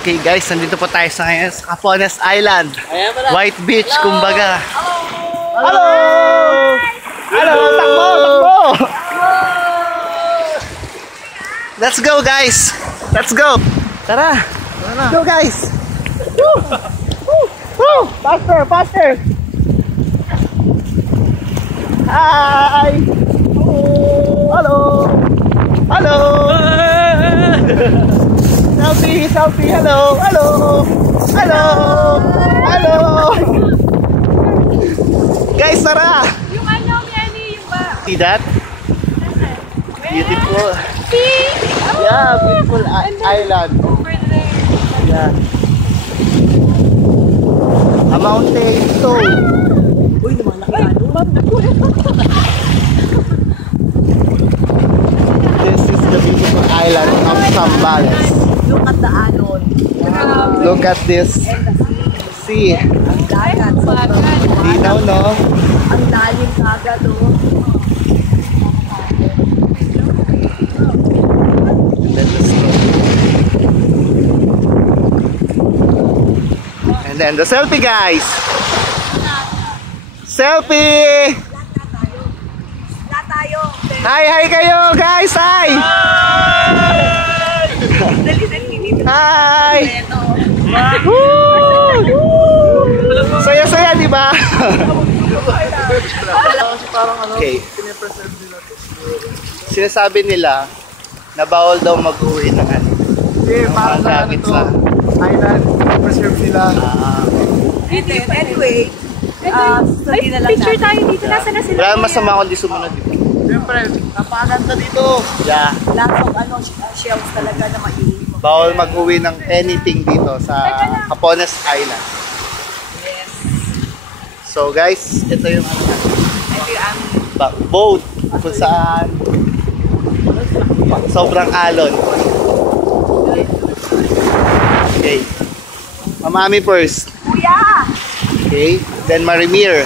Okay guys, nandito po tayo sa ngayon sa Capones Island. White Beach, kumbaga. Hello! Hello! Takbo! Takbo! Let's go guys! Let's go! Tara! Let's go guys! Woo! Woo! Woo! Faster! Faster! Hi! Hello! Hello! Selfie! Selfie! Hello! Hello! Hello! Hello! Guys, tara! Yung ano, yung ba? See that? Beautiful. See? Yeah, beautiful island. Over there. Yeah. A mountain stone. Uy, lumalaki This is the beautiful island of Zambales. Look at the alon. Look at this sea. Ang dagat. Dinaw, no? Ang lalim kagad, oh. And then the snow. And then the selfie, guys. Selfie! Wala tayo. Hi, hi kayo, guys. Hi! Hi! Woo! Saya-saya, di ba? Okay. Sinasabi nila na bawal daw mag-uwi ng ano. Parang sa ano to, island, preserve nila. Anyway, Ay, picture tayo dito. Nasaan na sila? Wala masama kung di sumunod, di ba? Siyempre, napakaganda dito. Yeah. lots of ano, shells talaga na maiiwan. Bawal mag-uwi ng anything dito sa Capones Island. Yes. So guys, ito yung ano, Ito yung aming boat kung saan sobrang alon. Okay. Mamami first. kuya! Okay. Then Marimir.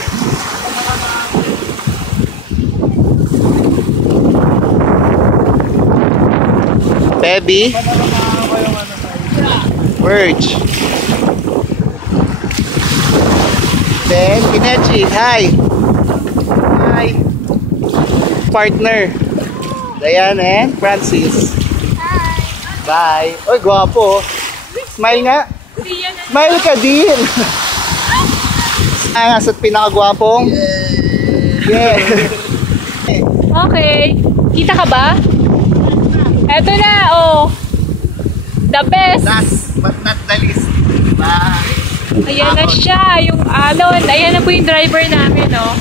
Baby. Verge. Then Kinechi. Hi. Hi. Partner. Diane and Francis. Bye. Oy, gwapo. Smile nga. Smile ka din. Ang asa't pinakagwapong. Yeah. Okay. Kita ka ba? Eto na, oh. The best. Last but not the least. Bye. Ayan na siya, yung alon. Ayan na po yung driver namin, oh.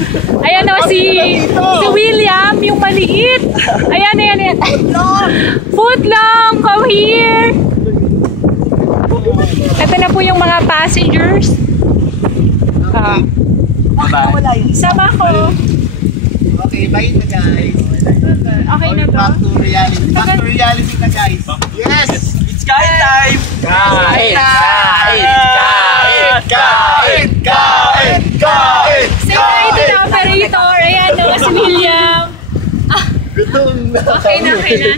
Ayan na si William, yung maliit. Ayan, ayan, ayan. Footlong, come here. Ito na po yung mga passengers. Bye. Sama ko. Okay, bye na guys. Okay na to. Back to reality. Back to reality na guys. Yes! It's kain time! Kain! Kain! Kain! Kain! Kain! Say hi to the operator. Ayan, no, si William. Gutom na. Okay na, okay na.